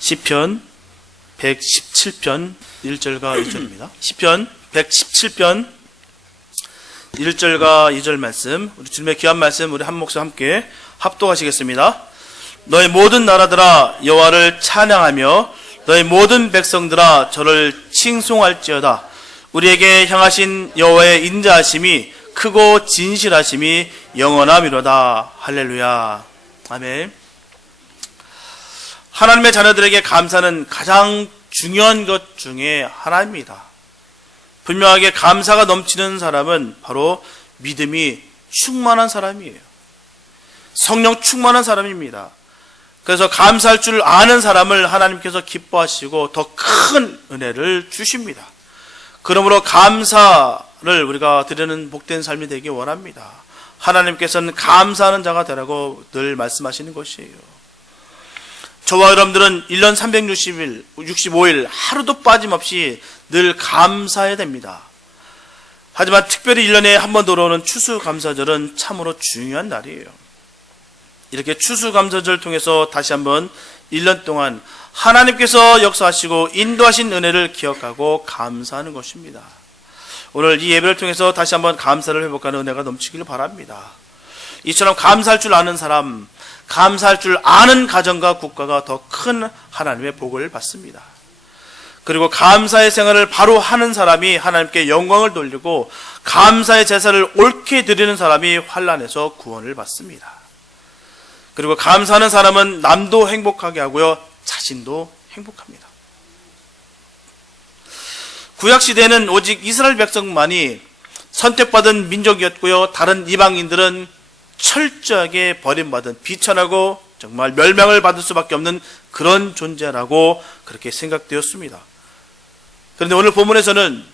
시편 117편 1절과 2절입니다. 시편 117편 1절과 2절 말씀, 우리 주님의 귀한 말씀 우리 한 목소리 함께 합독하시겠습니다. 너희 모든 나라들아 여호와를 찬양하며 너희 모든 백성들아 저를 칭송할지어다. 우리에게 향하신 여호와의 인자하심이 크고 진실하심이 영원함이로다. 할렐루야. 아멘. 하나님의 자녀들에게 감사는 가장 중요한 것 중에 하나입니다. 분명하게 감사가 넘치는 사람은 바로 믿음이 충만한 사람이에요. 성령 충만한 사람입니다. 그래서 감사할 줄 아는 사람을 하나님께서 기뻐하시고 더 큰 은혜를 주십니다. 그러므로 감사를 우리가 드리는 복된 삶이 되기 원합니다. 하나님께서는 감사하는 자가 되라고 늘 말씀하시는 것이에요. 저와 여러분들은 1년 360일, 65일 하루도 빠짐없이 늘 감사해야 됩니다. 하지만 특별히 1년에 한 번 들어오는 추수감사절은 참으로 중요한 날이에요. 이렇게 추수감사절을 통해서 다시 한번 1년 동안 하나님께서 역사하시고 인도하신 은혜를 기억하고 감사하는 것입니다. 오늘 이 예배를 통해서 다시 한번 감사를 회복하는 은혜가 넘치기를 바랍니다. 이처럼 감사할 줄 아는 사람, 감사할 줄 아는 가정과 국가가 더 큰 하나님의 복을 받습니다. 그리고 감사의 생활을 바로 하는 사람이 하나님께 영광을 돌리고 감사의 제사를 옳게 드리는 사람이 환난에서 구원을 받습니다. 그리고 감사하는 사람은 남도 행복하게 하고요, 자신도 행복합니다. 구약시대에는 오직 이스라엘 백성만이 선택받은 민족이었고요, 다른 이방인들은 철저하게 버림받은 비천하고 정말 멸망을 받을 수밖에 없는 그런 존재라고 그렇게 생각되었습니다. 그런데 오늘 본문에서는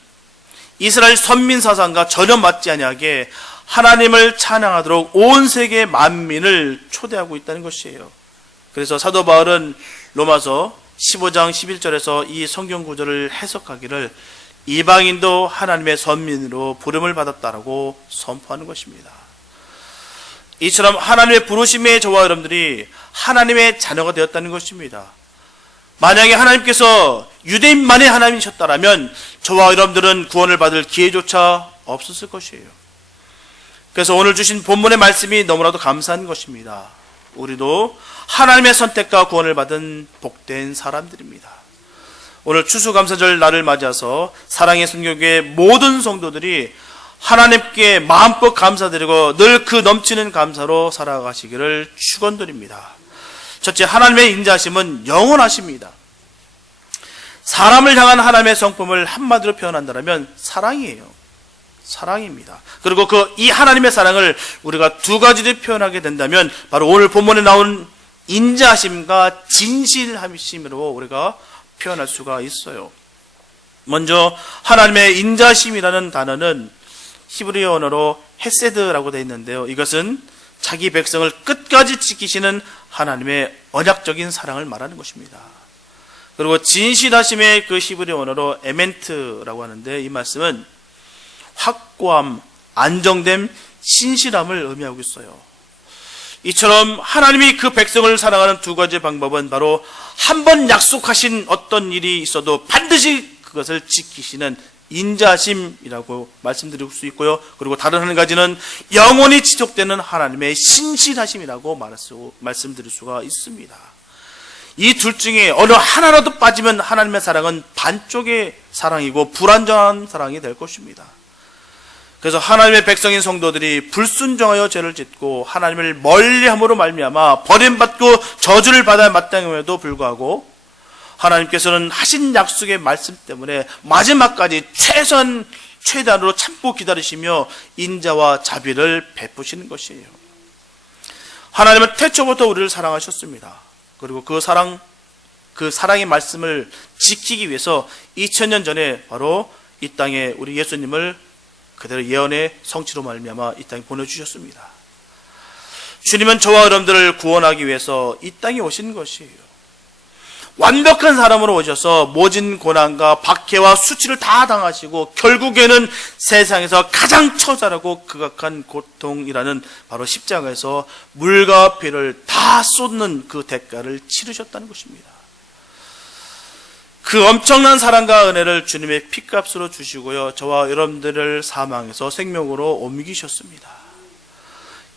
이스라엘 선민 사상과 전혀 맞지 아니하게 하나님을 찬양하도록 온 세계 만민을 초대하고 있다는 것이에요. 그래서 사도 바울은 로마서 15장 11절에서 이 성경 구절을 해석하기를 이방인도 하나님의 선민으로 부름을 받았다라고 선포하는 것입니다. 이처럼 하나님의 부르심에 저와 여러분들이 하나님의 자녀가 되었다는 것입니다. 만약에 하나님께서 유대인만의 하나님이셨다면 저와 여러분들은 구원을 받을 기회조차 없었을 것이에요. 그래서 오늘 주신 본문의 말씀이 너무나도 감사한 것입니다. 우리도 하나님의 선택과 구원을 받은 복된 사람들입니다. 오늘 추수감사절 날을 맞이해서 사랑의 선교교회 모든 성도들이 하나님께 마음껏 감사드리고 늘 그 넘치는 감사로 살아가시기를 축원드립니다. 첫째, 하나님의 인자하심은 영원하십니다. 사람을 향한 하나님의 성품을 한마디로 표현한다면 사랑이에요. 사랑입니다. 그리고 이 하나님의 사랑을 우리가 두 가지로 표현하게 된다면 바로 오늘 본문에 나온 인자하심과 진실하심으로 우리가 표현할 수가 있어요. 먼저 하나님의 인자하심이라는 단어는 히브리어 언어로 헤세드라고 되어 있는데요, 이것은 자기 백성을 끝까지 지키시는 하나님의 언약적인 사랑을 말하는 것입니다. 그리고 진실하심의 그 히브리어 언어로 에멘트라고 하는데, 이 말씀은 확고함, 안정됨, 신실함을 의미하고 있어요. 이처럼 하나님이 그 백성을 사랑하는 두 가지 방법은 바로 한 번 약속하신 어떤 일이 있어도 반드시 그것을 지키시는 인자심이라고 말씀드릴 수 있고요, 그리고 다른 한 가지는 영원히 지속되는 하나님의 신실하심이라고 말씀드릴 수가 있습니다. 이 둘 중에 어느 하나라도 빠지면 하나님의 사랑은 반쪽의 사랑이고 불완전한 사랑이 될 것입니다. 그래서 하나님의 백성인 성도들이 불순종하여 죄를 짓고 하나님을 멀리함으로 말미암아 버림받고 저주를 받아야 마땅함에도 불구하고 하나님께서는 하신 약속의 말씀 때문에 마지막까지 최대한으로 참고 기다리시며 인자와 자비를 베푸시는 것이에요. 하나님은 태초부터 우리를 사랑하셨습니다. 그리고 그 사랑의 말씀을 지키기 위해서 2000년 전에 바로 이 땅에 우리 예수님을 그대로 예언의 성취로 말미암아 이 땅에 보내주셨습니다. 주님은 저와 여러분들을 구원하기 위해서 이 땅에 오신 것이에요. 완벽한 사람으로 오셔서 모진 고난과 박해와 수치를 다 당하시고 결국에는 세상에서 가장 처절하고 극악한 고통이라는 바로 십자가에서 물과 피를 다 쏟는 그 대가를 치르셨다는 것입니다. 그 엄청난 사랑과 은혜를 주님의 피값으로 주시고요, 저와 여러분들을 사망에서 생명으로 옮기셨습니다.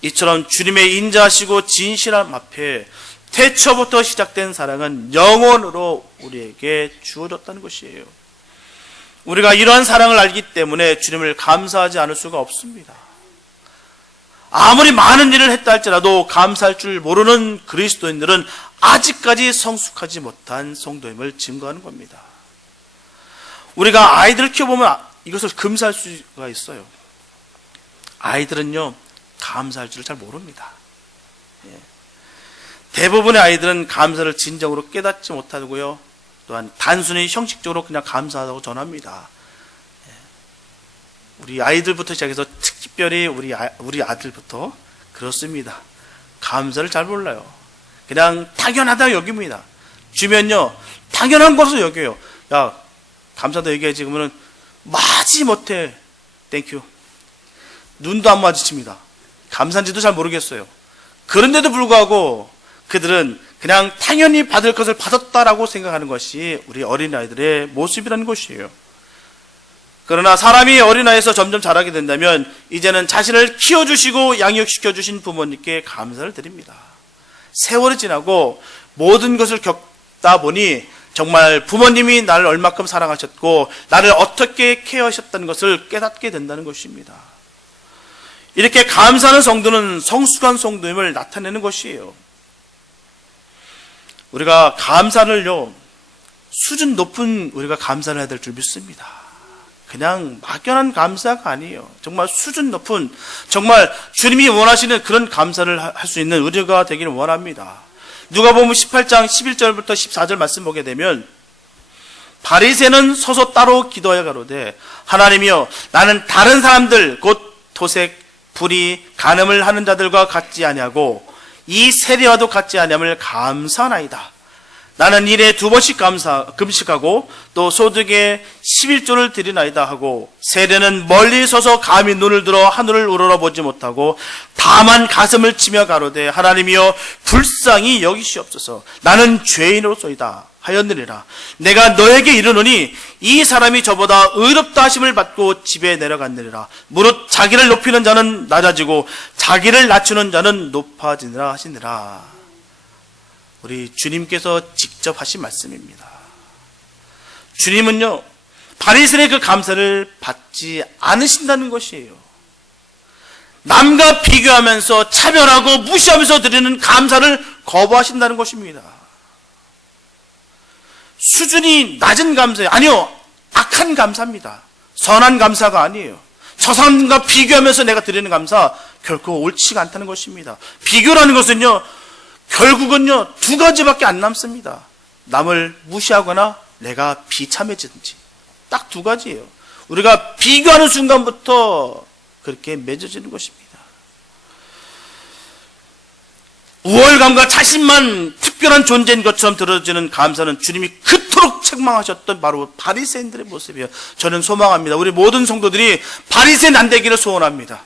이처럼 주님의 인자하시고 진실함 앞에 태초부터 시작된 사랑은 영원으로 우리에게 주어졌다는 것이에요. 우리가 이러한 사랑을 알기 때문에 주님을 감사하지 않을 수가 없습니다. 아무리 많은 일을 했다 할지라도 감사할 줄 모르는 그리스도인들은 아직까지 성숙하지 못한 성도임을 증거하는 겁니다. 우리가 아이들을 키워보면 이것을 금사할 수가 있어요. 아이들은요, 감사할 줄을 잘 모릅니다. 대부분의 아이들은 감사를 진정으로 깨닫지 못하고요, 또한 단순히 형식적으로 그냥 감사하다고 전합니다. 우리 아이들부터 시작해서 특별히 우리 아들부터 그렇습니다. 감사를 잘 몰라요. 그냥 당연하다 여깁니다. 주면요, 당연한 것으로 여겨요. 야, 감사하다 얘기하지. 그러면은 마지 못해. 땡큐. 눈도 안 마주칩니다. 감사인지도 잘 모르겠어요. 그런데도 불구하고 그들은 그냥 당연히 받을 것을 받았다라고 생각하는 것이 우리 어린아이들의 모습이라는 것이에요. 그러나 사람이 어린아이에서 점점 자라게 된다면 이제는 자신을 키워주시고 양육시켜주신 부모님께 감사를 드립니다. 세월이 지나고 모든 것을 겪다 보니 정말 부모님이 나를 얼마큼 사랑하셨고 나를 어떻게 케어하셨다는 것을 깨닫게 된다는 것입니다. 이렇게 감사하는 성도는 성숙한 성도임을 나타내는 것이에요. 우리가 감사를요, 수준 높은 우리가 감사를 해야 될 줄 믿습니다. 그냥 막연한 감사가 아니에요. 정말 수준 높은, 정말 주님이 원하시는 그런 감사를 할 수 있는 우리가 되기를 원합니다. 누가복음 18장 11절부터 14절 말씀 보게 되면, 바리새는 서서 따로 기도하여 가로되 하나님이여, 나는 다른 사람들 곧 도색, 불의, 간음을 하는 자들과 같지 아니하고 이 세리와도 같지 아니함을 감사하나이다. 나는 일에 2번씩 금식하고 또 소득에 11조를 드리나이다 하고, 세례는 멀리 서서 감히 눈을 들어 하늘을 우러러보지 못하고 다만 가슴을 치며 가로되 하나님이여 불쌍히 여기시옵소서. 나는 죄인으로소이다 하였느니라. 내가 너에게 이르노니 이 사람이 저보다 의롭다 하심을 받고 집에 내려갔느니라. 무릇 자기를 높이는 자는 낮아지고 자기를 낮추는 자는 높아지느라 하시니라. 우리 주님께서 직접 하신 말씀입니다. 주님은요, 바리새인의 그 감사를 받지 않으신다는 것이에요. 남과 비교하면서 차별하고 무시하면서 드리는 감사를 거부하신다는 것입니다. 수준이 낮은 감사예요. 아니요, 악한 감사입니다. 선한 감사가 아니에요. 저 사람과 비교하면서 내가 드리는 감사 결코 옳지가 않다는 것입니다. 비교라는 것은요, 결국은요, 2가지밖에 안 남습니다. 남을 무시하거나 내가 비참해지든지. 딱 2가지예요. 우리가 비교하는 순간부터 그렇게 맺어지는 것입니다. 우월감과 자신만 특별한 존재인 것처럼 들어지는 감사는 주님이 그토록 책망하셨던 바로 바리새인들의 모습이에요. 저는 소망합니다. 우리 모든 성도들이 바리새인 안 되기를 소원합니다.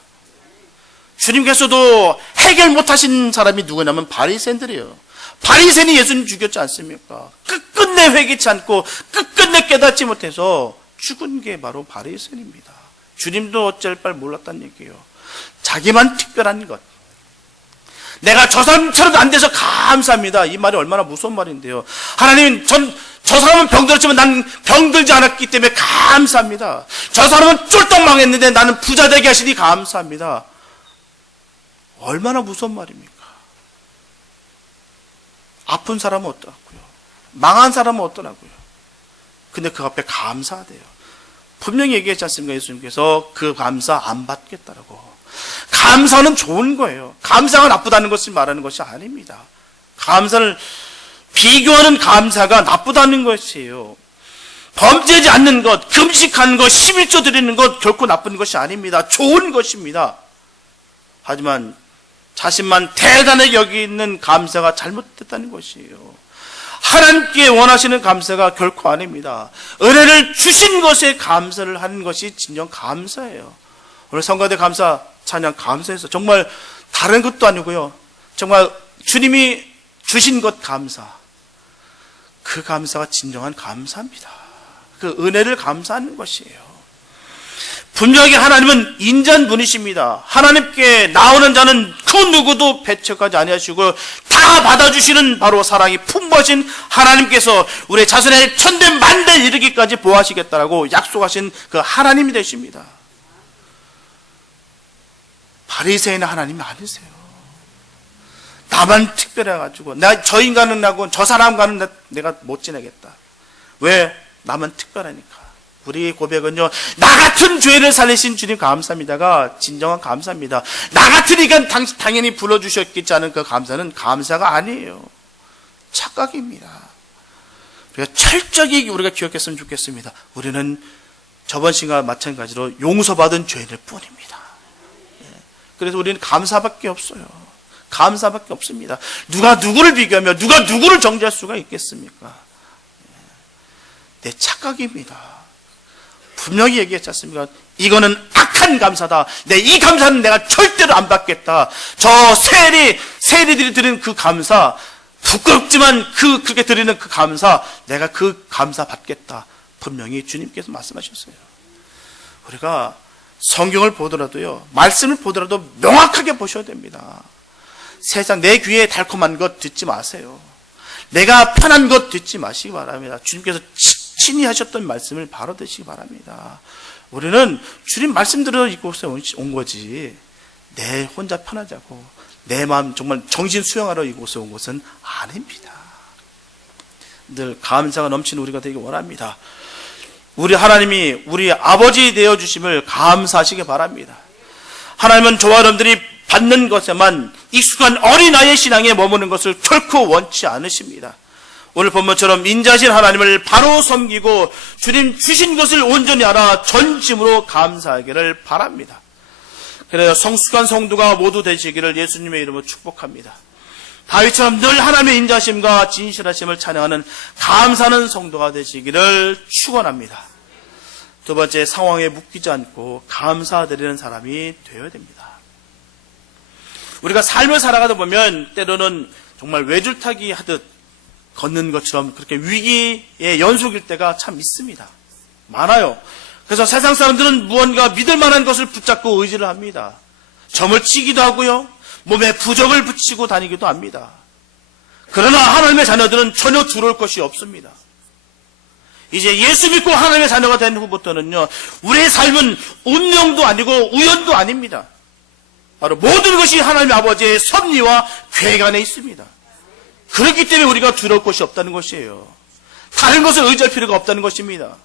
주님께서도 해결 못하신 사람이 누구냐면 바리새인들이에요. 바리새인이 예수님 죽였지 않습니까? 끝끝내 회개치 않고 끝끝내 깨닫지 못해서 죽은 게 바로 바리새인입니다. 주님도 어쩔 바를 몰랐다는 얘기예요. 자기만 특별한 것. 내가 저 사람처럼 안 돼서 감사합니다. 이 말이 얼마나 무서운 말인데요. 하나님, 저 사람은 병들었지만 난 병들지 않았기 때문에 감사합니다. 저 사람은 쫄딱 망했는데 나는 부자 되게 하시니 감사합니다. 얼마나 무서운 말입니까? 아픈 사람은 어떠하고요? 망한 사람은 어떠하고요? 근데 그 앞에 감사하대요. 분명히 얘기했지 않습니까? 예수님께서 그 감사 안 받겠다라고. 감사는 좋은 거예요. 감사가 나쁘다는 것을 말하는 것이 아닙니다. 감사를 비교하는 감사가 나쁘다는 것이에요. 범죄하지 않는 것, 금식하는 것, 11조 드리는 것 결코 나쁜 것이 아닙니다. 좋은 것입니다. 하지만 자신만 대단하게 여기는 감사가 잘못됐다는 것이에요. 하나님께 원하시는 감사가 결코 아닙니다. 은혜를 주신 것에 감사를 하는 것이 진정 감사예요. 오늘 성가대 감사 찬양 감사해서 정말 다른 것도 아니고요. 정말 주님이 주신 것 감사. 그 감사가 진정한 감사입니다. 그 은혜를 감사하는 것이에요. 분명히 하나님은 인자한 분이십니다. 하나님께 나오는 자는 그 누구도 배척하지 아니하시고 다 받아주시는 바로 사랑이 풍부하신 하나님께서 우리의 자손의 천대 만대 이르기까지 보호하시겠다라고 약속하신 그 하나님이 되십니다. 바리새인 하나님이 아니세요. 나만 특별해가지고 저 인간은 저 사람과는 내가 못 지내겠다. 왜? 나만 특별하니까. 우리의 고백은요, 나 같은 죄를 살리신 주님 감사합니다가 진정한 감사입니다. 나 같으니까 당연히 불러주셨겠지 않은 그 감사는 감사가 아니에요. 착각입니다. 우리가 철저히 우리가 기억했으면 좋겠습니다. 우리는 저번 시간과 마찬가지로 용서받은 죄인일 뿐입니다. 그래서 우리는 감사밖에 없어요. 감사밖에 없습니다. 누가 누구를 비교하며 누가 누구를 정죄할 수가 있겠습니까? 내 착각입니다. 분명히 얘기했지 않습니까? 이거는 악한 감사다. 이 감사는 내가 절대로 안 받겠다. 저 세리들이 드리는 그 감사, 부끄럽지만 그렇게 드리는 그 감사, 내가 그 감사 받겠다. 분명히 주님께서 말씀하셨어요. 우리가 성경을 보더라도요, 말씀을 보더라도 명확하게 보셔야 됩니다. 세상 내 귀에 달콤한 것 듣지 마세요. 내가 편한 것 듣지 마시기 바랍니다. 주님께서 친히 하셨던 말씀을 바로 듣시기 바랍니다. 우리는 주님 말씀 들어 이곳에 온 거지, 내 혼자 편하자고 내 마음 정말 정신 수양하러 이곳에 온 것은 아닙니다. 늘 감사가 넘치는 우리가 되기 원합니다. 우리 하나님이 우리 아버지 되어주심을 감사하시기 바랍니다. 하나님은 저와 여러분들이 받는 것에만 익숙한 어린아이의 신앙에 머무는 것을 결코 원치 않으십니다. 오늘 본문처럼 인자하신 하나님을 바로 섬기고 주님 주신 것을 온전히 알아 전심으로 감사하기를 바랍니다. 그래서 성숙한 성도가 모두 되시기를 예수님의 이름으로 축복합니다. 다윗처럼 늘 하나님의 인자하심과 진실하심을 찬양하는 감사하는 성도가 되시기를 축원합니다. 두 번째, 상황에 묶이지 않고 감사드리는 사람이 되어야 됩니다. 우리가 삶을 살아가다 보면 때로는 정말 외줄타기 하듯 걷는 것처럼 그렇게 위기의 연속일 때가 참 있습니다. 많아요. 그래서 세상 사람들은 무언가 믿을 만한 것을 붙잡고 의지를 합니다. 점을 치기도 하고요, 몸에 부적을 붙이고 다니기도 합니다. 그러나 하나님의 자녀들은 전혀 두려울 것이 없습니다. 이제 예수 믿고 하나님의 자녀가 된 후부터는요, 우리의 삶은 운명도 아니고 우연도 아닙니다. 바로 모든 것이 하나님 아버지의 섭리와 계획 안에 있습니다. 그렇기 때문에 우리가 두려울 것이 없다는 것이에요. 다른 것을 의지할 필요가 없다는 것입니다.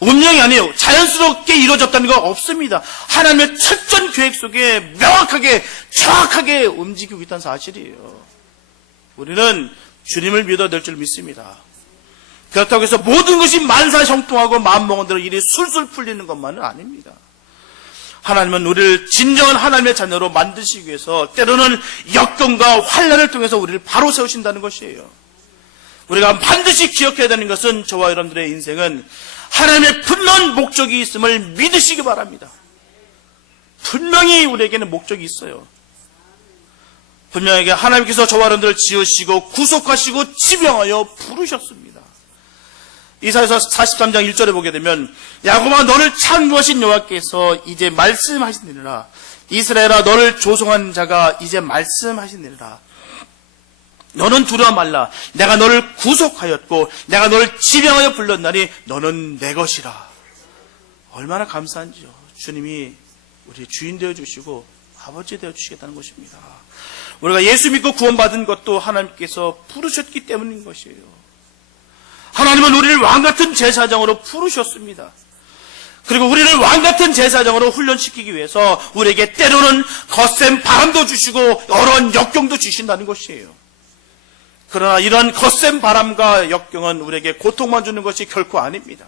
운명이 아니에요. 자연스럽게 이루어졌다는 거 없습니다. 하나님의 철저한 계획 속에 명확하게 정확하게 움직이고 있다는 사실이에요. 우리는 주님을 믿어야 될 줄 믿습니다. 그렇다고 해서 모든 것이 만사형통하고 마음먹은 대로 일이 술술 풀리는 것만은 아닙니다. 하나님은 우리를 진정한 하나님의 자녀로 만드시기 위해서 때로는 역경과 환난을 통해서 우리를 바로 세우신다는 것이에요. 우리가 반드시 기억해야 되는 것은 저와 여러분들의 인생은 하나님의 분명한 목적이 있음을 믿으시기 바랍니다. 분명히 우리에게는 목적이 있어요. 분명하게 하나님께서 저와 여러분들을 지으시고 구속하시고 지명하여 부르셨습니다. 이사야서 43장 1절에 보게 되면, 야곱아 너를 창조하신 여호와께서 이제 말씀하시느니라. 이스라엘아 너를 조성한 자가 이제 말씀하시느니라. 너는 두려워 말라. 내가 너를 구속하였고 내가 너를 지명하여 불렀나니 너는 내 것이라. 얼마나 감사한지요. 주님이 우리 주인 되어주시고 아버지 되어주시겠다는 것입니다. 우리가 예수 믿고 구원받은 것도 하나님께서 부르셨기 때문인 것이에요. 하나님은 우리를 왕같은 제사장으로 부르셨습니다. 그리고 우리를 왕같은 제사장으로 훈련시키기 위해서 우리에게 때로는 거센 바람도 주시고 어려운 역경도 주신다는 것이에요. 그러나 이런 거센 바람과 역경은 우리에게 고통만 주는 것이 결코 아닙니다.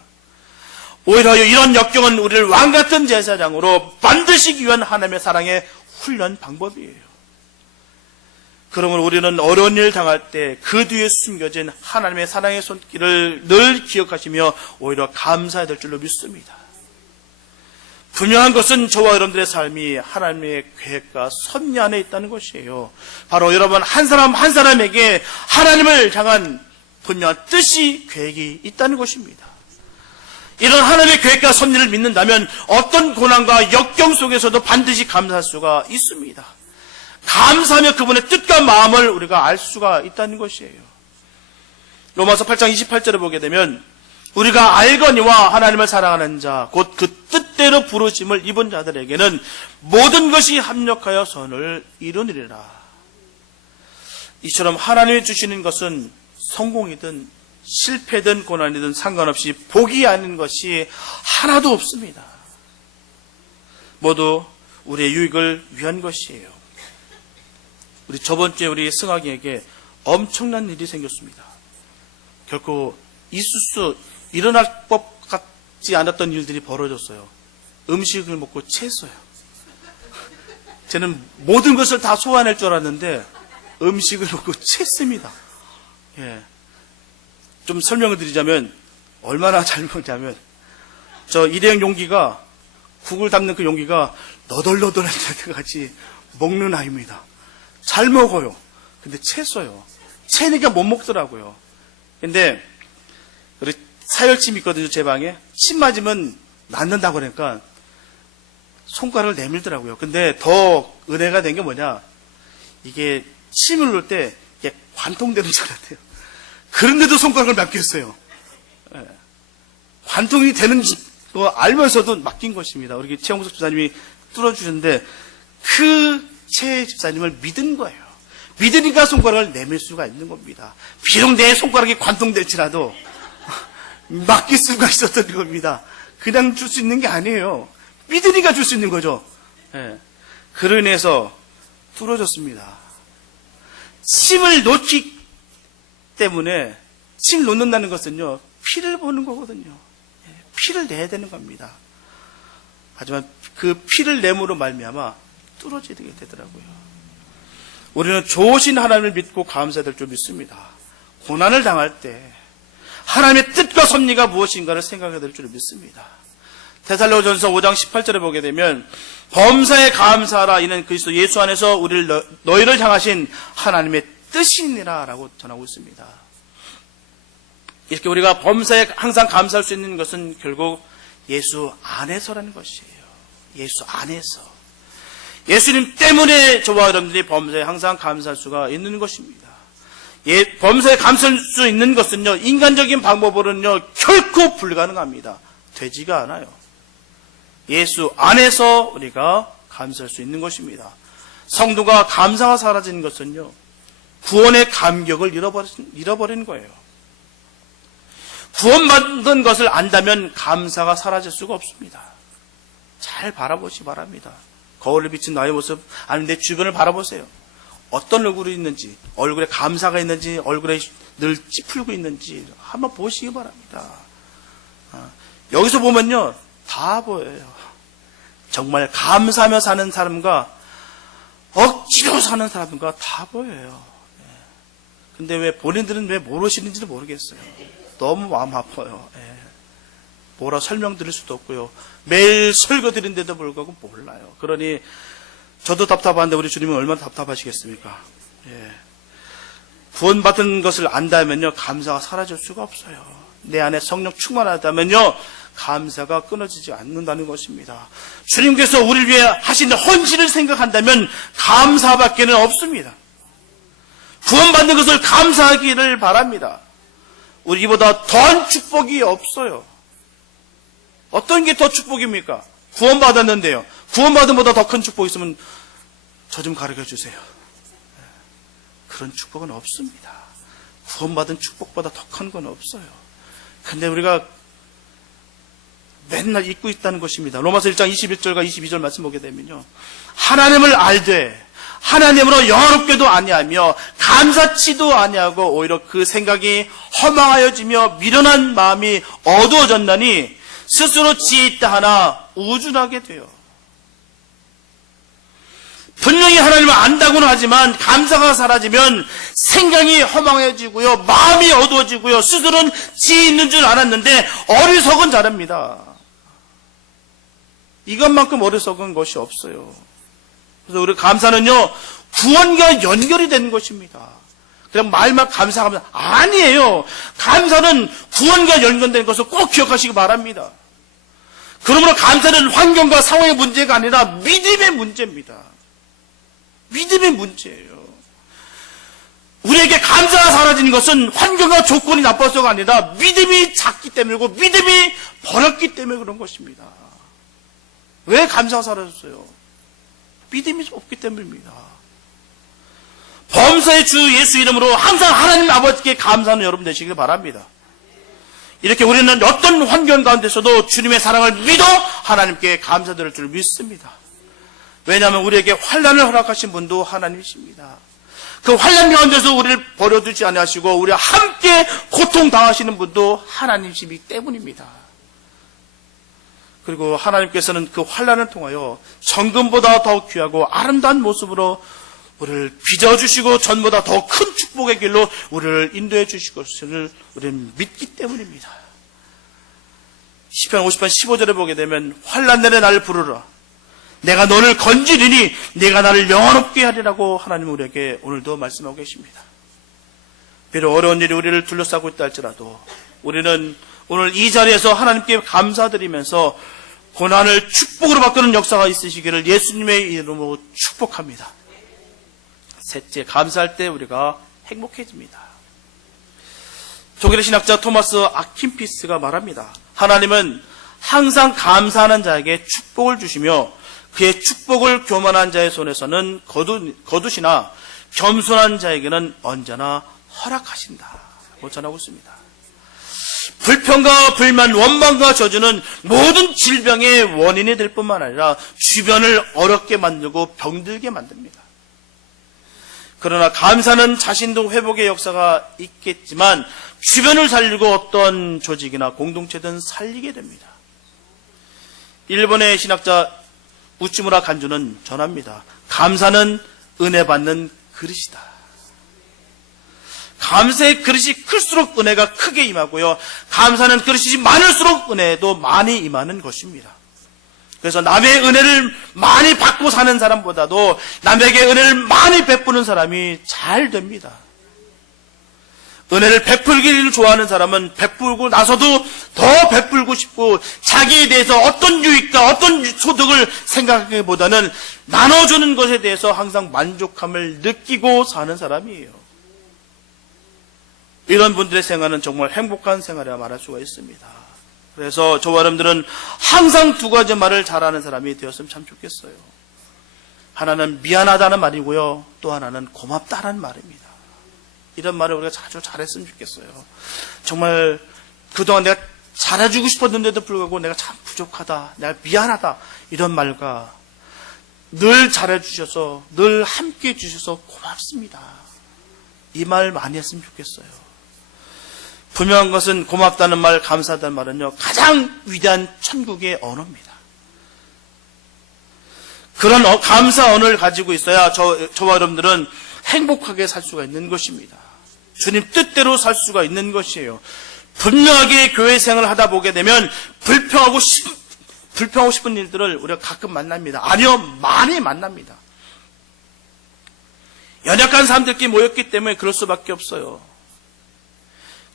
오히려 이런 역경은 우리를 왕같은 제사장으로 만드시기 위한 하나님의 사랑의 훈련 방법이에요. 그러므로 우리는 어려운 일 당할 때 그 뒤에 숨겨진 하나님의 사랑의 손길을 늘 기억하시며 오히려 감사해야 될 줄로 믿습니다. 분명한 것은 저와 여러분들의 삶이 하나님의 계획과 섭리 안에 있다는 것이에요. 바로 여러분 한 사람 한 사람에게 하나님을 향한 분명한 뜻이, 계획이 있다는 것입니다. 이런 하나님의 계획과 섭리를 믿는다면 어떤 고난과 역경 속에서도 반드시 감사할 수가 있습니다. 감사하며 그분의 뜻과 마음을 우리가 알 수가 있다는 것이에요. 로마서 8장 28절을 보게 되면 우리가 알거니와 하나님을 사랑하는 자 곧 그 뜻대로 부르심을 입은 자들에게는 모든 것이 합력하여 선을 이루느니라. 이처럼 하나님이 주시는 것은 성공이든 실패든 고난이든 상관없이 복이 아닌 것이 하나도 없습니다. 모두 우리의 유익을 위한 것이에요. 우리 저번 주에 우리 승학이에게 엄청난 일이 생겼습니다. 결코 있을 수 일어날 법 같지 않았던 일들이 벌어졌어요. 음식을 먹고 체했어요. 저는 모든 것을 다 소화할 줄 알았는데 음식을 먹고 체했습니다. 예. 좀 설명을 드리자면 얼마나 잘 먹냐면 저 일회용 용기가 국을 담는 그 용기가 너덜너덜한 같이 먹는 아이입니다. 잘 먹어요. 근데 체했어요. 체니까 못 먹더라고요. 근데 우리 사열침 있거든요, 제 방에. 침 맞으면 낫는다고 그러니까 손가락을 내밀더라고요. 근데 더 은혜가 된 게 뭐냐, 이게 침을 놓을 때 이게 관통되는 줄 알았대요. 그런데도 손가락을 맡겼어요. 예. 관통이 되는 거 알면서도 맡긴 것입니다. 우리 최홍석 집사님이 뚫어주셨는데 그 최 집사님을 믿은 거예요. 믿으니까 손가락을 내밀 수가 있는 겁니다. 비록 내 손가락이 관통될지라도 맡길 수가 있었던 겁니다. 그냥 줄 수 있는 게 아니에요. 믿으니까 줄 수 있는 거죠. 예. 그로 인해서 뚫어졌습니다. 침을 놓기 때문에 침 놓는다는 것은요, 피를 보는 거거든요. 예. 피를 내야 되는 겁니다. 하지만 그 피를 내므로 말미암아 뚫어지게 되더라고요. 우리는 좋으신 하나님을 믿고 감사해야 될 줄 믿습니다. 고난을 당할 때 하나님의 뜻과 섭리가 무엇인가를 생각해야 될 줄 믿습니다. 데살로전서 5장 18절에 보게 되면 범사에 감사하라, 이는 그리스도 예수 안에서 너희를 향하신 하나님의 뜻이니라 라고 전하고 있습니다. 이렇게 우리가 범사에 항상 감사할 수 있는 것은 결국 예수 안에서라는 것이에요. 예수 안에서. 예수님 때문에 저와 여러분들이 범사에 항상 감사할 수가 있는 것입니다. 범사에 감사할 수 있는 것은요, 인간적인 방법으로는요, 결코 불가능합니다. 되지가 않아요. 예수 안에서 우리가 감사할 수 있는 것입니다. 성도가 감사가 사라지는 것은요, 구원의 감격을 잃어버리는 거예요. 구원받은 것을 안다면 감사가 사라질 수가 없습니다. 잘 바라보시기 바랍니다. 거울에 비친 나의 모습, 아니 내 주변을 바라보세요. 어떤 얼굴이 있는지, 얼굴에 감사가 있는지, 얼굴에 늘 찌푸리고 있는지 한번 보시기 바랍니다. 여기서 보면요, 다 보여요. 정말 감사하며 사는 사람과 억지로 사는 사람과 다 보여요. 근데 왜 본인들은 왜 모르시는지도 모르겠어요. 너무 마음 아파요. 뭐라 설명드릴 수도 없고요. 매일 설교 드린데도 불구하고 몰라요. 그러니 저도 답답한데 우리 주님은 얼마나 답답하시겠습니까? 구원받은 것을 안다면요, 감사가 사라질 수가 없어요. 내 안에 성령 충만하다면요, 감사가 끊어지지 않는다는 것입니다. 주님께서 우리를 위해 하신 헌신을 생각한다면 감사밖에는 없습니다. 구원받는 것을 감사하기를 바랍니다. 우리보다 더한 축복이 없어요. 어떤 게 더 축복입니까? 구원받았는데요. 구원받은 보다 더 큰 축복이 있으면 저 좀 가르쳐 주세요. 그런 축복은 없습니다. 구원받은 축복보다 더 큰 건 없어요. 근데 우리가 맨날 잊고 있다는 것입니다. 로마서 1장 21절과 22절 말씀 보게 되면요, 하나님을 알되 하나님으로 영화롭게도 아니하며 감사치도 아니하고 오히려 그 생각이 허망하여지며 미련한 마음이 어두워졌나니 스스로 지혜 있다 하나 우준하게 돼요. 분명히 하나님을 안다고는 하지만 감사가 사라지면 생각이 허망해지고요, 마음이 어두워지고요, 스스로는 지혜 있는 줄 알았는데 어리석은 자랍니다. 이것만큼 어리석은 것이 없어요. 그래서 우리 감사는요, 구원과 연결이 되는 것입니다. 그냥 말만 감사하면 아니에요. 감사는 구원과 연관된 것을 꼭 기억하시기 바랍니다. 그러므로 감사는 환경과 상황의 문제가 아니라 믿음의 문제입니다. 믿음의 문제예요. 우리에게 감사가 사라지는 것은 환경과 조건이 나빠서가 아니라 믿음이 작기 때문이고 믿음이 버렸기 때문에 그런 것입니다. 왜 감사가 사라졌어요? 믿음이 없기 때문입니다. 범사의 주 예수 이름으로 항상 하나님 아버지께 감사하는 여러분 되시길 바랍니다. 이렇게 우리는 어떤 환경 가운데서도 주님의 사랑을 믿어 하나님께 감사드릴 줄 믿습니다. 왜냐하면 우리에게 환난을 허락하신 분도 하나님이십니다. 그 환난 가운데서 우리를 버려두지 않으시고 우리와 함께 고통당하시는 분도 하나님이시기 때문입니다. 그리고 하나님께서는 그 환난을 통하여 정금보다 더 귀하고 아름다운 모습으로 우리를 빚어주시고 전보다 더 큰 축복의 길로 우리를 인도해 주실 것을 우리는 믿기 때문입니다. 시편 50편 15절에 보게 되면 환난 내내 나를 부르라. 내가 너를 건지리니 내가 나를 영원롭게 하리라고 하나님 우리에게 오늘도 말씀하고 계십니다. 비록 어려운 일이 우리를 둘러싸고 있다 할지라도 우리는 오늘 이 자리에서 하나님께 감사드리면서 고난을 축복으로 바꾸는 역사가 있으시기를 예수님의 이름으로 축복합니다. 셋째, 감사할 때 우리가 행복해집니다. 독일의 신학자 토마스 아킨피스가 말합니다. 하나님은 항상 감사하는 자에게 축복을 주시며 그의 축복을 교만한 자의 손에서는 거두시나 겸손한 자에게는 언제나 허락하신다고 전하고 있습니다. 불평과 불만, 원망과 저주는 모든 질병의 원인이 될 뿐만 아니라 주변을 어렵게 만들고 병들게 만듭니다. 그러나 감사는 자신도 회복의 역사가 있겠지만 주변을 살리고 어떤 조직이나 공동체든 살리게 됩니다. 일본의 신학자 우치무라 간주는 전합니다. 감사는 은혜 받는 그릇이다. 감사의 그릇이 클수록 은혜가 크게 임하고요. 감사는 그릇이 많을수록 은혜도 많이 임하는 것입니다. 그래서 남의 은혜를 많이 받고 사는 사람보다도 남에게 은혜를 많이 베푸는 사람이 잘 됩니다. 은혜를 베풀기를 좋아하는 사람은 베풀고 나서도 더 베풀고 싶고 자기에 대해서 어떤 유익과 어떤 소득을 생각하기보다는 나눠주는 것에 대해서 항상 만족함을 느끼고 사는 사람이에요. 이런 분들의 생활은 정말 행복한 생활이라 말할 수가 있습니다. 그래서 저와 여러분들은 항상 두 가지 말을 잘하는 사람이 되었으면 참 좋겠어요. 하나는 미안하다는 말이고요. 또 하나는 고맙다는 말입니다. 이런 말을 우리가 자주 잘했으면 좋겠어요. 정말 그동안 내가 잘해주고 싶었는데도 불구하고 내가 참 부족하다, 내가 미안하다 이런 말과 늘 잘해주셔서 늘 함께해 주셔서 고맙습니다. 이 말 많이 했으면 좋겠어요. 분명한 것은 고맙다는 말, 감사하다는 말은요 가장 위대한 천국의 언어입니다. 그런 감사 언어를 가지고 있어야 저와 여러분들은 행복하게 살 수가 있는 것입니다. 주님 뜻대로 살 수가 있는 것이에요. 분명하게 교회 생활을 하다 보게 되면 불평하고 싶은 일들을 우리가 가끔 만납니다. 아니요, 많이 만납니다. 연약한 사람들끼리 모였기 때문에 그럴 수밖에 없어요.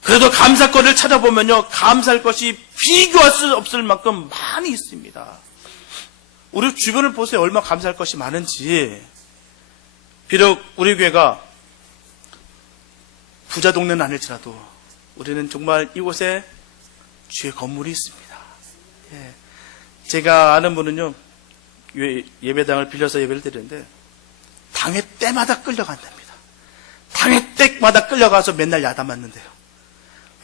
그래도 감사거리를 찾아보면요 감사할 것이 비교할 수 없을 만큼 많이 있습니다. 우리 주변을 보세요. 얼마나 감사할 것이 많은지. 비록 우리 교회가 부자 동네는 아닐지라도 우리는 정말 이곳에 주의 건물이 있습니다. 예. 제가 아는 분은요 예배당을 빌려서 예배를 드리는데 당회 때마다 끌려간답니다. 당회 때마다 끌려가서 맨날 야단맞는데요.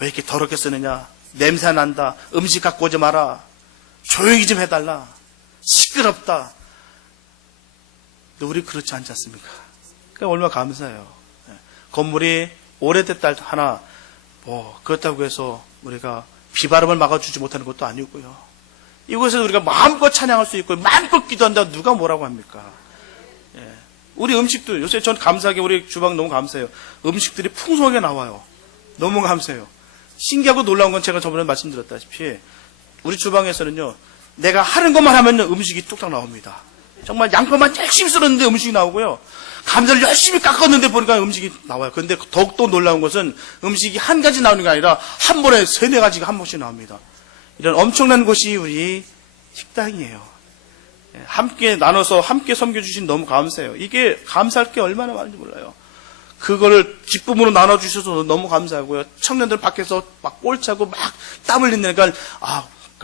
왜 이렇게 더럽게 쓰느냐, 냄새 난다, 음식 갖고 오지 마라, 조용히 좀 해달라, 시끄럽다. 근데 우리 그렇지 않지 않습니까? 그러니까 얼마나 감사해요. 건물이 오래됐다 하나 그렇다고 해서 우리가 비바람을 막아주지 못하는 것도 아니고요. 이곳에서 우리가 마음껏 찬양할 수 있고 마음껏 기도한다고 누가 뭐라고 합니까? 예. 우리 음식도 요새 전 감사하게 우리 주방 너무 감사해요. 음식들이 풍성하게 나와요. 너무 감사해요. 신기하고 놀라운 건 제가 저번에 말씀드렸다시피 우리 주방에서는요 내가 하는 것만 하면 음식이 뚝딱 나옵니다. 정말 양파만 열심히 썰었는데 음식이 나오고요. 감자를 열심히 깎았는데 보니까 음식이 나와요. 그런데 더욱더 놀라운 것은 음식이 한 가지 나오는 게 아니라 한 번에 3-4가지가 한 번씩 나옵니다. 이런 엄청난 곳이 우리 식당이에요. 함께 나눠서 함께 섬겨주신 너무 감사해요. 이게 감사할 게 얼마나 많은지 몰라요. 그거를 기쁨으로 나눠주셔서 너무 감사하고요. 청년들 밖에서 막 꼴차고 막 땀 흘리니까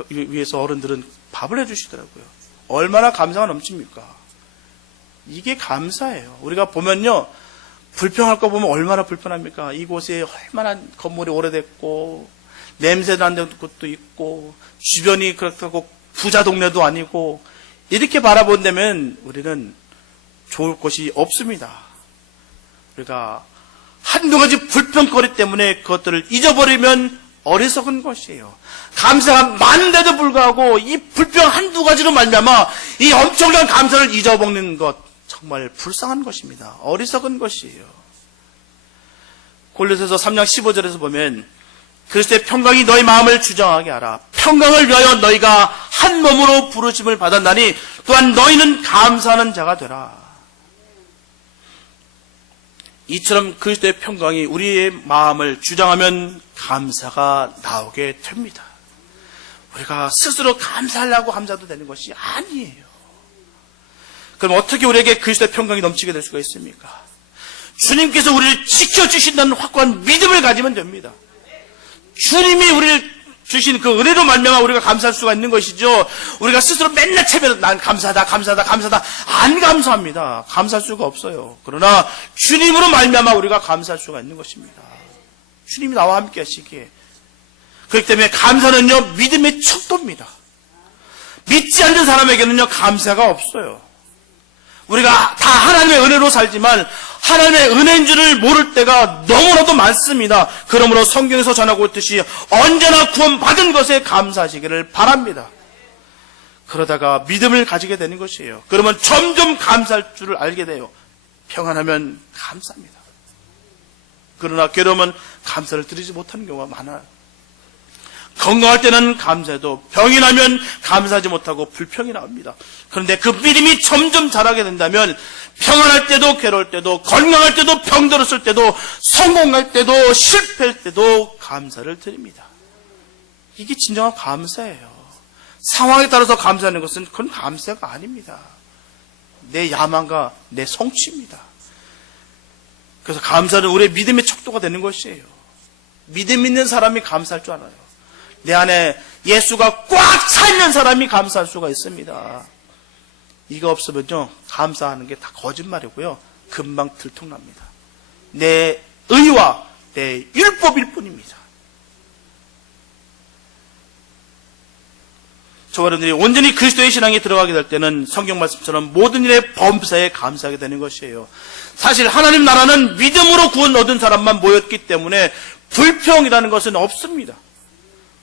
위에서 어른들은 밥을 해주시더라고요. 얼마나 감사가 넘칩니까? 이게 감사예요. 우리가 보면요, 불평할 거 보면 얼마나 불편합니까? 이곳에 얼마나 건물이 오래됐고 냄새 나는 곳도 있고 주변이 그렇다고 부자 동네도 아니고 이렇게 바라본다면 우리는 좋을 곳이 없습니다. 우리가 한두 가지 불평거리 때문에 그것들을 잊어버리면 어리석은 것이에요. 감사가 많은데도 불구하고 이 불평 한두 가지로 말미암아 이 엄청난 감사를 잊어먹는 것, 정말 불쌍한 것입니다. 어리석은 것이에요. 골로새서 3장 15절에서 보면 그리스도의 평강이 너희 마음을 주장하게 하라. 평강을 위하여 너희가 한 몸으로 부르심을 받았나니 또한 너희는 감사하는 자가 되라. 이처럼 그리스도의 평강이 우리의 마음을 주장하면 감사가 나오게 됩니다. 우리가 스스로 감사하려고 감사도 되는 것이 아니에요. 그럼 어떻게 우리에게 그리스도의 평강이 넘치게 될 수가 있습니까? 주님께서 우리를 지켜주신다는 확고한 믿음을 가지면 됩니다. 주님이 우리를 주신 그 은혜로 말미암아 우리가 감사할 수가 있는 것이죠. 우리가 스스로 맨날 채면 난 감사하다 안 감사합니다. 감사할 수가 없어요. 그러나 주님으로 말미암아 우리가 감사할 수가 있는 것입니다. 주님이 나와 함께 하시기에. 그렇기 때문에 감사는요, 믿음의 척도입니다. 믿지 않는 사람에게는요, 감사가 없어요. 우리가 다 하나님의 은혜로 살지만 하나님의 은혜인 줄을 모를 때가 너무나도 많습니다. 그러므로 성경에서 전하고 있듯이 언제나 구원받은 것에 감사하시기를 바랍니다. 그러다가 믿음을 가지게 되는 것이에요. 그러면 점점 감사할 줄을 알게 돼요. 평안하면 감사합니다. 그러나 괴로우면 감사를 드리지 못하는 경우가 많아요. 건강할 때는 감사해도 병이 나면 감사하지 못하고 불평이 나옵니다. 그런데 그 믿음이 점점 자라게 된다면 평안할 때도 괴로울 때도 건강할 때도 병들었을 때도 성공할 때도 실패할 때도 감사를 드립니다. 이게 진정한 감사예요. 상황에 따라서 감사하는 것은 그건 감사가 아닙니다. 내 야망과 내 성취입니다. 그래서 감사는 우리의 믿음의 척도가 되는 것이에요. 믿음 있는 사람이 감사할 줄 알아요. 내 안에 예수가 꽉 차 있는 사람이 감사할 수가 있습니다. 이거 없으면요, 감사하는 게 다 거짓말이고요, 금방 들통납니다. 내 의와 내 율법일 뿐입니다. 저와 여러분들이 온전히 그리스도의 신앙에 들어가게 될 때는 성경 말씀처럼 모든 일에 범사에 감사하게 되는 것이에요. 사실 하나님 나라는 믿음으로 구원 얻은 사람만 모였기 때문에 불평이라는 것은 없습니다.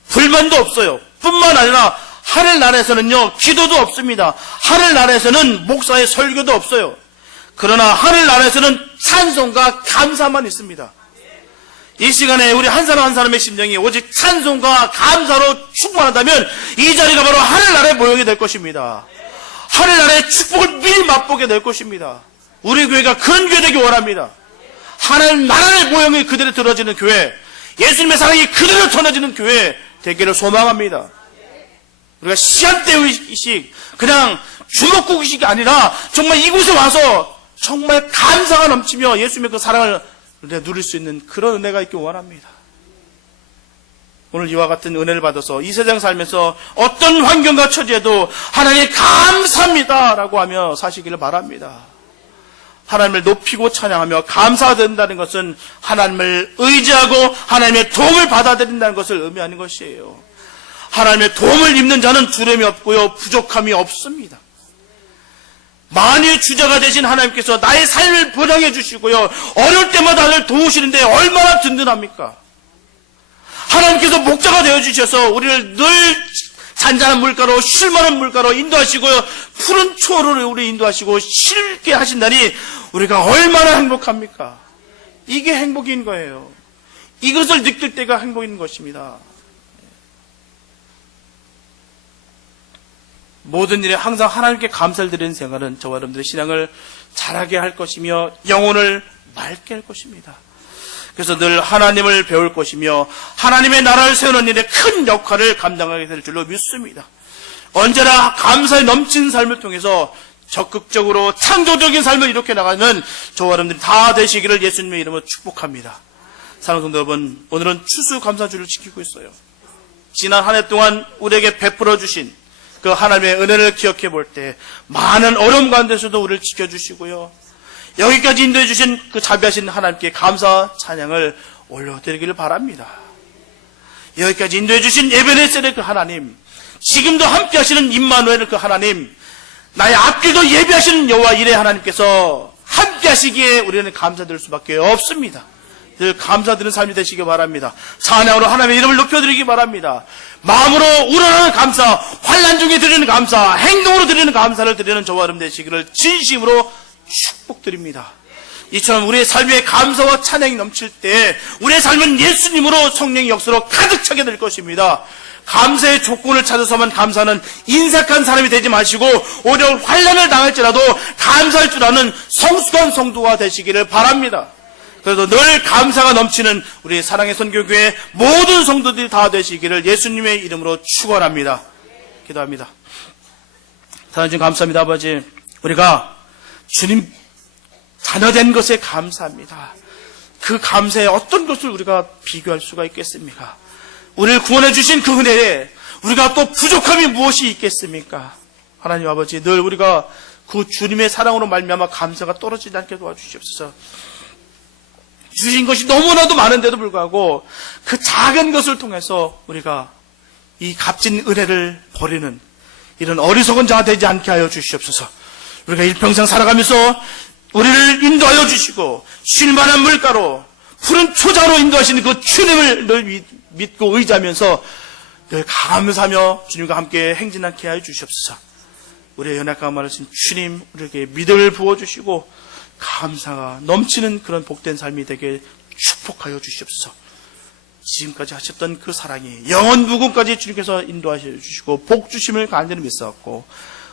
불만도 없어요. 뿐만 아니라 하늘나라에서는요, 기도도 없습니다. 하늘나라에서는 목사의 설교도 없어요. 그러나 하늘나라에서는 찬송과 감사만 있습니다. 이 시간에 우리 한 사람 한 사람의 심령이 오직 찬송과 감사로 충만하다면 이 자리가 바로 하늘나라의 모형이 될 것입니다. 하늘나라의 축복을 미리 맛보게 될 것입니다. 우리 교회가 그런 교회 되기 원합니다. 하늘나라의 모형이 그대로 들어지는 교회, 예수님의 사랑이 그대로 전해지는 교회 되기를 소망합니다. 우리가 시간대의식, 그냥 주먹구기식이 아니라 정말 이곳에 와서 정말 감사가 넘치며 예수님의 그 사랑을 누릴 수 있는 그런 은혜가 있길 원합니다. 오늘 이와 같은 은혜를 받아서 이 세상 살면서 어떤 환경과 처지에도 하나님 감사합니다 라고 하며 사시기를 바랍니다. 하나님을 높이고 찬양하며 감사된다는 것은 하나님을 의지하고 하나님의 도움을 받아들인다는 것을 의미하는 것이에요. 하나님의 도움을 입는 자는 두려움이 없고요, 부족함이 없습니다. 만유의 주자가 되신 하나님께서 나의 삶을 보장해 주시고요, 어려울 때마다 나를 도우시는데 얼마나 든든합니까? 하나님께서 목자가 되어 주셔서 우리를 늘 잔잔한 물가로, 쉴만한 물가로 인도하시고요, 푸른 초로를 우리 인도하시고 쉽게 하신다니 우리가 얼마나 행복합니까? 이게 행복인 거예요. 이것을 느낄 때가 행복인 것입니다. 모든 일에 항상 하나님께 감사를 드리는 생활은 저와 여러분들의 신앙을 자라게 할 것이며 영혼을 맑게 할 것입니다. 그래서 늘 하나님을 배울 것이며 하나님의 나라를 세우는 일에 큰 역할을 감당하게 될 줄로 믿습니다. 언제나 감사에 넘치는 삶을 통해서 적극적으로 창조적인 삶을 이렇게 나가는 저와 여러분들이 다 되시기를 예수님의 이름으로 축복합니다. 사랑하는 성도 여러분, 오늘은 추수감사주를 지키고 있어요. 지난 한 해 동안 우리에게 베풀어 주신 그 하나님의 은혜를 기억해 볼 때 많은 어려움 가운데서도 우리를 지켜주시고요, 여기까지 인도해 주신 그 자비하신 하나님께 감사 찬양을 올려드리기를 바랍니다. 여기까지 인도해 주신 에베네셀의 그 하나님, 지금도 함께 하시는 임마누엘의 그 하나님, 나의 앞길도 예비하시는 여호와 이레 하나님께서 함께 하시기에 우리는 감사드릴 수밖에 없습니다. 늘 감사드리는 삶이 되시기 바랍니다. 찬양으로 하나님의 이름을 높여드리기 바랍니다. 마음으로 우러나는 감사, 환난 중에 드리는 감사, 행동으로 드리는 감사를 드리는 저와 여러분 되시기를 진심으로 축복드립니다. 이처럼 우리의 삶에 감사와 찬양이 넘칠 때 우리의 삶은 예수님으로 성령의 역사로 가득 차게 될 것입니다. 감사의 조건을 찾아서만 감사하는 인색한 사람이 되지 마시고 오히려 환난을 당할지라도 감사할 줄 아는 성숙한 성도가 되시기를 바랍니다. 그래서 늘 감사가 넘치는 우리 사랑의 선교교회 모든 성도들이 다 되시기를 예수님의 이름으로 축원합니다. 기도합니다. 하나님 감사합니다. 아버지, 우리가 주님 자녀된 것에 감사합니다. 그 감사에 어떤 것을 우리가 비교할 수가 있겠습니까? 우리를 구원해 주신 그 은혜에 우리가 또 부족함이 무엇이 있겠습니까? 하나님 아버지, 늘 우리가 그 주님의 사랑으로 말미암아 감사가 떨어지지 않게 도와주시옵소서. 주신 것이 너무나도 많은데도 불구하고 그 작은 것을 통해서 우리가 이 값진 은혜를 버리는 이런 어리석은 자가 되지 않게 하여 주시옵소서. 우리가 일평생 살아가면서 우리를 인도하여 주시고 쉴만한 물가로 푸른 초자로 인도하시는 그 주님을 늘 믿고 의지하면서 늘 감사하며 주님과 함께 행진하게 하여 주시옵소서. 우리의 연약함을 말하신 주님, 우리에게 믿음을 부어주시고 감사가 넘치는 그런 복된 삶이 되게 축복하여 주시옵소서. 지금까지 하셨던 그 사랑이 영원 무궁까지 주님께서 인도하셔 주시고 복 주심을 간절히 믿사옵고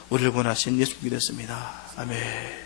우리를 구원하신 예수님이 됐습니다. 아멘.